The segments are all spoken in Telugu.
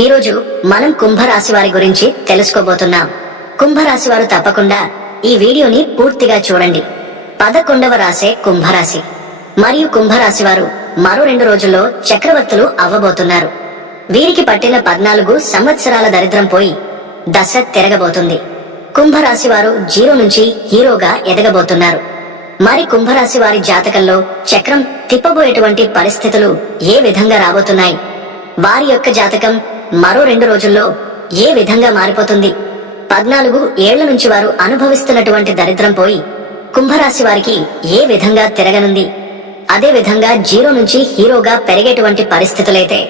ఈరోజు మనం కుంభరాశి వారి గురించి తెలుసుకోబోతున్నాం. కుంభరాశి వారు తప్పకుండా ఈ వీడియోని పూర్తిగా చూడండి. 11వ రాశే కుంభరాశి. మరియు కుంభరాశి వారు మరో 2 రోజుల్లో చక్రవర్తులు అవ్వబోతున్నారు. వీరికి పట్టిన 14 సంవత్సరాల దరిద్రం పోయి దశ తిరగబోతుంది. కుంభరాశి వారు 0 నుంచి హీరోగా ఎదగబోతున్నారు. మరి కుంభరాశి వారి జాతకంలో చక్రం తిప్పబోయేటువంటి పరిస్థితులు ఏ విధంగా రాబోతున్నాయి, వారి యొక్క జాతకం మరో 2 రోజుల్లో ఏ విధంగా మారిపోతుంది, 14 ఏళ్ల నుంచి వారు అనుభవిస్తున్నటువంటి దరిద్రం పోయి కుంభరాశి వారికి ఏ విధంగా తిరగనుంది, అదే విధంగా 0 నుంచి హీరోగా పెరిగేటువంటి పరిస్థితులైతే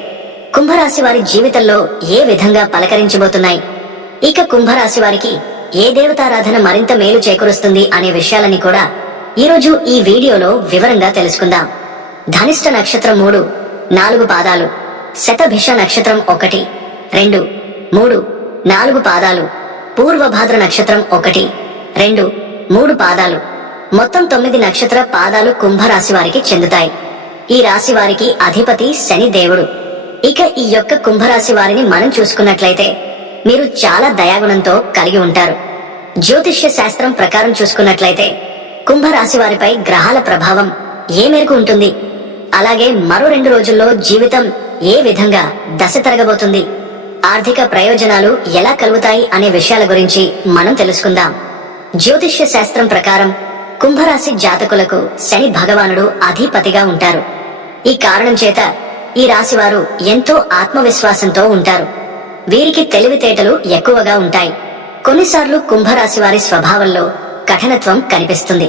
కుంభరాశి వారి జీవితంలో ఏ విధంగా పలకరించబోతున్నాయి, ఇక కుంభరాశి వారికి ఏ దేవతారాధన మరింత మేలు చేకూరుస్తుంది అనే విషయాలని కూడా ఈరోజు ఈ వీడియోలో వివరంగా తెలుసుకుందాం. ధనిష్ట నక్షత్రం 3, 4 పాదాలు, శతభిష నక్షత్రం 1, 2, 3, 4 పాదాలు, పూర్వభాద్ర నక్షత్రం 1, 2, 3 పాదాలు, మొత్తం 9 నక్షత్ర పాదాలు కుంభరాశి వారికి చెందుతాయి. ఈ రాశి వారికి అధిపతి శని దేవుడు. ఇక ఈ యొక్క కుంభరాశి వారిని మనం చూసుకున్నట్లయితే మీరు చాలా దయాగుణంతో కలిగి ఉంటారు. జ్యోతిష్య శాస్త్రం ప్రకారం చూసుకున్నట్లయితే కుంభరాశి వారిపై గ్రహాల ప్రభావం ఏ మేరకు ఉంటుంది, అలాగే మరో 2 రోజుల్లో జీవితం ఏ విధంగా దశ తిరగబోతుంది, ఆర్థిక ప్రయోజనాలు ఎలా కలుగుతాయి అనే విషయాల గురించి మనం తెలుసుకుందాం. జ్యోతిష్య శాస్త్రం ప్రకారం కుంభరాశి జాతకులకు శని భగవానుడు అధిపతిగా ఉంటారు. ఈ కారణం చేత ఈ రాశి వారు ఎంతో ఆత్మవిశ్వాసంతో ఉంటారు. వీరికి తెలివితేటలు ఎక్కువగా ఉంటాయి. కొన్నిసార్లు కుంభరాశి వారి స్వభావంలో కఠినత్వం కనిపిస్తుంది.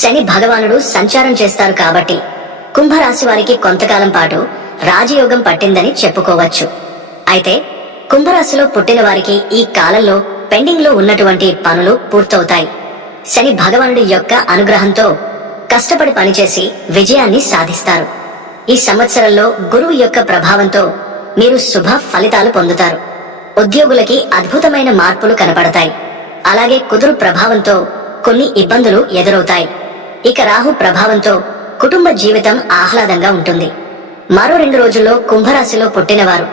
శని భగవానుడు సంచారం చేస్తారు కాబట్టి కుంభరాశి వారికి కొంతకాలం పాటు రాజయోగం పట్టిందని చెప్పుకోవచ్చు. అయితే కుంభరాశిలో పుట్టిన వారికి ఈ కాలంలో పెండింగ్ లో ఉన్నటువంటి పనులు పూర్తవుతాయి. శని భగవానుడి యొక్క అనుగ్రహంతో కష్టపడి పనిచేసి విజయాన్ని సాధిస్తారు. ఈ సంవత్సరంలో గురువు యొక్క ప్రభావంతో మీరు శుభ ఫలితాలు పొందుతారు. ఉద్యోగులకి అద్భుతమైన మార్పులు కనపడతాయి. అలాగే కుదురు ప్రభావంతో కొన్ని ఇబ్బందులు ఎదురవుతాయి. ఇక రాహు ప్రభావంతో కుటుంబ జీవితం ఆహ్లాదంగా ఉంటుంది. మరో 2 రోజుల్లో కుంభరాశిలో పుట్టినవారు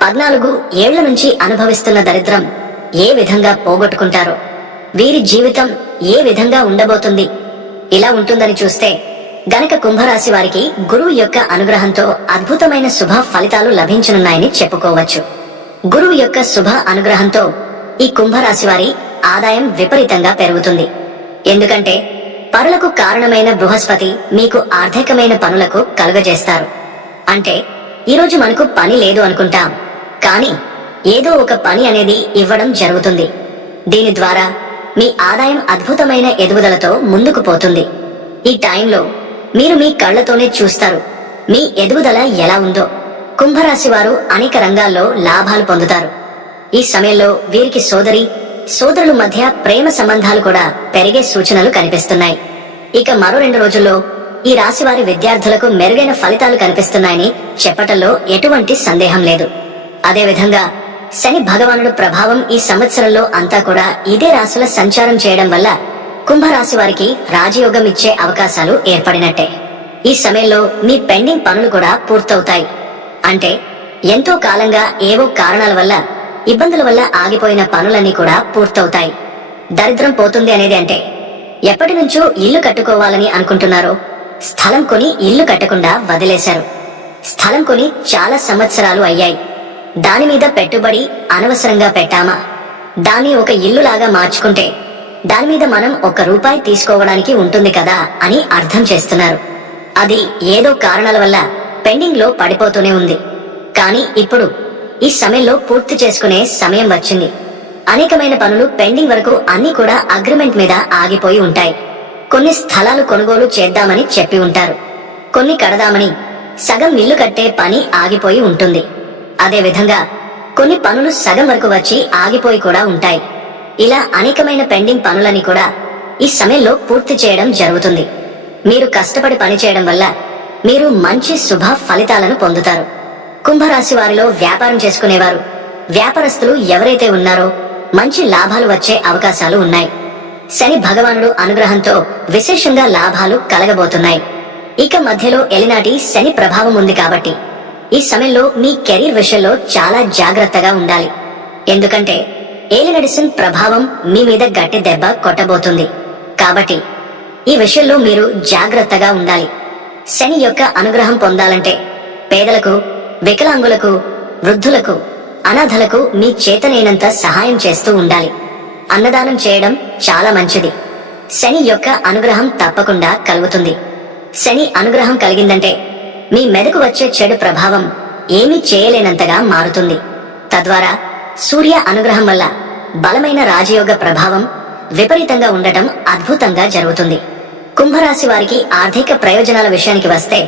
14 ఏళ్ల నుంచి అనుభవిస్తున్న దరిద్రం ఏ విధంగా పోగొట్టుకుంటారో, వీరి జీవితం ఏ విధంగా ఉండబోతుంది, ఇలా ఉంటుందని చూస్తే గనక కుంభరాశి వారికి గురువు యొక్క అనుగ్రహంతో అద్భుతమైన శుభ ఫలితాలు లభించనున్నాయని చెప్పుకోవచ్చు. గురువు యొక్క శుభ అనుగ్రహంతో ఈ కుంభరాశి వారి ఆదాయం విపరీతంగా పెరుగుతుంది. ఎందుకంటే పరులకు కారణమైన బృహస్పతి మీకు ఆర్థికమైన పనులకు కలుగజేస్తారు. అంటే ఈరోజు మనకు పని లేదు అనుకుంటాం, కానీ ఏదో ఒక పని అనేది ఇవ్వడం జరుగుతుంది. దీని ద్వారా మీ ఆదాయం అద్భుతమైన ఎదుగుదలతో ముందుకు పోతుంది. ఈ టైంలో మీరు మీ కళ్లతోనే చూస్తారు మీ ఎదుగుదల ఎలా ఉందో. కుంభరాశి వారు అనేక రంగాల్లో లాభాలు పొందుతారు. ఈ సమయంలో వీరికి సోదరుల మధ్య ప్రేమ సంబంధాలు కూడా పెరిగే సూచనలు కనిపిస్తున్నాయి. ఇక మరో 2 రోజుల్లో ఈ రాశి వారి విద్యార్థులకు మెరుగైన ఫలితాలు కనిపిస్తున్నాయని చెప్పటంలో ఎటువంటి సందేహం లేదు. అదేవిధంగా శని భగవానుడు ప్రభావం ఈ సంవత్సరంలో అంతా కూడా ఇదే రాశుల సంచారం చేయడం వల్ల కుంభరాశి వారికి రాజయోగం ఇచ్చే అవకాశాలు ఏర్పడినట్టే. ఈ సమయంలో మీ పెండింగ్ పనులు కూడా పూర్తవుతాయి. అంటే ఎంతో కాలంగా ఏవో కారణాల వల్ల ఇబ్బందుల వల్ల ఆగిపోయిన పనులన్నీ కూడా పూర్తవుతాయి. దరిద్రం పోతుంది అనేది అంటే ఎప్పటి నుంచో ఇల్లు కట్టుకోవాలని అనుకుంటున్నారో స్థలం కొని ఇల్లు కట్టకుండా వదిలేశారు. స్థలం కొని చాలా సంవత్సరాలు అయ్యాయి. దాని మీద పెట్టుబడి అనవసరంగా పెట్టామా, దాన్ని ఒక ఇల్లులాగా మార్చుకుంటే దాని మీద మనం 1 రూపాయి తీసుకోవడానికి ఉంటుంది కదా అని అర్థం చేస్తున్నారు. అది ఏదో కారణాల వల్ల పెండింగ్ లో పడిపోతూనే ఉంది. కానీ ఇప్పుడు ఈ సమయంలో పూర్తి చేసుకునే సమయం వచ్చింది. అనేకమైన పనులు పెండింగ్ వరకు అన్ని కూడా అగ్రిమెంట్ మీద ఆగిపోయి ఉంటాయి. కొన్ని స్థలాలు కొనుగోలు చేద్దామని చెప్పి ఉంటారు. కొన్ని కడదామని సగం ఇల్లు కట్టే పని ఆగిపోయి ఉంటుంది. అదే విధంగా కొన్ని పనులు సగం వరకు వచ్చి ఆగిపోయి కూడా ఉంటాయి. ఇలా అనేకమైన పెండింగ్ పనులని కూడా ఈ సమయంలో పూర్తి చేయడం జరుగుతుంది. మీరు కష్టపడి పనిచేయడం వల్ల మీరు మంచి శుభ ఫలితాలను పొందుతారు. కుంభరాశి వారిలో వ్యాపారం చేసుకునేవారు, వ్యాపారస్తులు ఎవరైతే ఉన్నారో మంచి లాభాలు వచ్చే అవకాశాలు ఉన్నాయి. శని భగవానుడు అనుగ్రహంతో విశేషంగా లాభాలు కలగబోతున్నాయి. ఇక మధ్యలో ఎలినాటి శని ప్రభావం ఉంది కాబట్టి ఈ సమయంలో మీ కెరీర్ విషయంలో చాలా జాగ్రత్తగా ఉండాలి. ఎందుకంటే ఏలినడిసిన్ ప్రభావం మీ మీద గట్టి దెబ్బ కొట్టబోతుంది. కాబట్టి ఈ విషయంలో మీరు జాగ్రత్తగా ఉండాలి. శని యొక్క అనుగ్రహం పొందాలంటే పేదలకు, వికలాంగులకు, వృద్ధులకు, అనాథలకు మీ చేతనైనంత సహాయం చేస్తూ ఉండాలి. అన్నదానం చేయడం చాలా మంచిది. శని యొక్క అనుగ్రహం తప్పకుండా కలుగుతుంది. శని అనుగ్రహం కలిగిందంటే మీ మెదకు వచ్చే చెడు ప్రభావం ఏమీ చేయలేనంతగా మారుతుంది. తద్వారా సూర్య అనుగ్రహం వల్ల బలమైన రాజయోగ ప్రభావం విపరీతంగా ఉండటం అద్భుతంగా జరుగుతుంది. కుంభరాశి వారికి ఆర్థిక ప్రయోజనాల విషయానికి వస్తే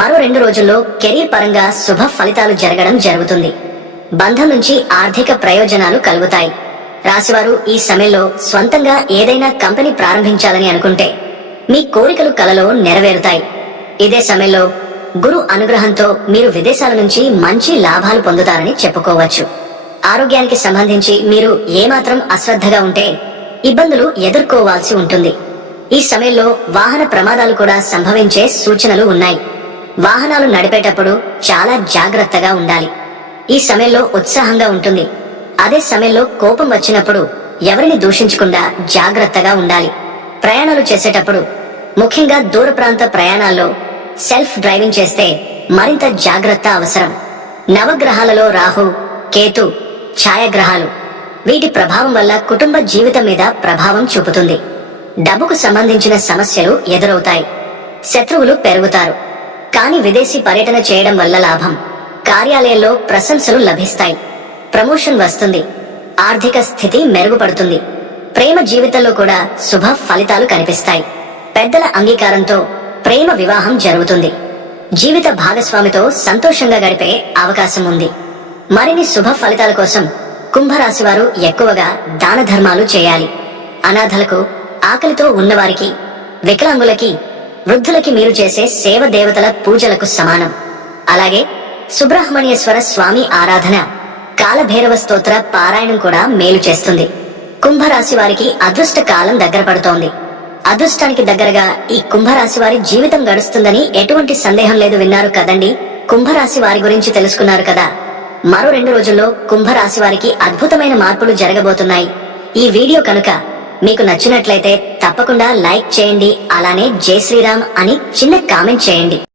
మరో 2 రోజుల్లో కెరీర్ పరంగా శుభ ఫలితాలు జరగడం జరుగుతుంది. బంధం నుంచి ఆర్థిక ప్రయోజనాలు కలుగుతాయి. రాశివారు ఈ సమయంలో స్వంతంగా ఏదైనా కంపెనీ ప్రారంభించాలని అనుకుంటే మీ కోరికలు కలలో నెరవేరుతాయి. ఇదే సమయంలో గురు అనుగ్రహంతో మీరు విదేశాల నుంచి మంచి లాభాలు పొందుతారని చెప్పుకోవచ్చు. ఆరోగ్యానికి సంబంధించి మీరు ఏమాత్రం అశ్రద్ధగా ఉంటే ఇబ్బందులు ఎదుర్కోవాల్సి ఉంటుంది. ఈ సమయంలో వాహన ప్రమాదాలు కూడా సంభవించే సూచనలు ఉన్నాయి. వాహనాలు నడిపేటప్పుడు చాలా జాగ్రత్తగా ఉండాలి. ఈ సమయంలో ఉత్సాహంగా ఉంటుంది. అదే సమయంలో కోపం వచ్చినప్పుడు ఎవరిని దూషించకుండా జాగ్రత్తగా ఉండాలి. ప్రయాణాలు చేసేటప్పుడు, ముఖ్యంగా దూర ప్రాంత ప్రయాణాల్లో సెల్ఫ్ డ్రైవింగ్ చేస్తే మరింత జాగ్రత్త అవసరం. నవగ్రహాలలో రాహు, కేతు ఛాయాగ్రహాలు, వీటి ప్రభావం వల్ల కుటుంబ జీవితం మీద ప్రభావం చూపుతుంది. డబ్బుకు సంబంధించిన సమస్యలు ఎదురవుతాయి. శత్రువులు పెరుగుతారు. కానీ విదేశీ పర్యటన చేయడం వల్ల లాభం. కార్యాలయంలో ప్రశంసలు లభిస్తాయి. ప్రమోషన్ వస్తుంది. ఆర్థిక స్థితి మెరుగుపడుతుంది. ప్రేమ జీవితంలో కూడా శుభ ఫలితాలు కనిపిస్తాయి. పెద్దల అంగీకారంతో ప్రేమ వివాహం జరుగుతుంది. జీవిత భాగస్వామితో సంతోషంగా గడిపే అవకాశం ఉంది. మరిన్ని శుభ ఫలితాల కోసం కుంభరాశి వారు ఎక్కువగా దాన ధర్మాలు చేయాలి. అనాథలకు, ఆకలితో ఉన్నవారికి, వికలాంగులకి, వృద్ధులకి మీరు చేసే సేవ దేవతల పూజలకు సమానం. అలాగే సుబ్రహ్మణ్యేశ్వర స్వామి ఆరాధన, కాలభైరవ స్తోత్ర పారాయణం కూడా మేలు చేస్తుంది. కుంభరాశి వారికి అదృష్ట కాలం దగ్గర పడుతోంది. అదృష్టానికి దగ్గరగా ఈ కుంభరాశి వారి జీవితం గడుస్తుందని ఎటువంటి సందేహం లేదు. విన్నారు కదండి. కుంభరాశి వారి గురించి తెలుసుకున్నారు కదా. మరో 2 రోజుల్లో కుంభరాశి వారికి అద్భుతమైన మార్పులు జరగబోతున్నాయి. ఈ వీడియో కనుక మీకు నచ్చినట్లయితే తప్పకుండా లైక్ చేయండి. అలానే జై శ్రీరామ్ అని చిన్న కామెంట్ చేయండి.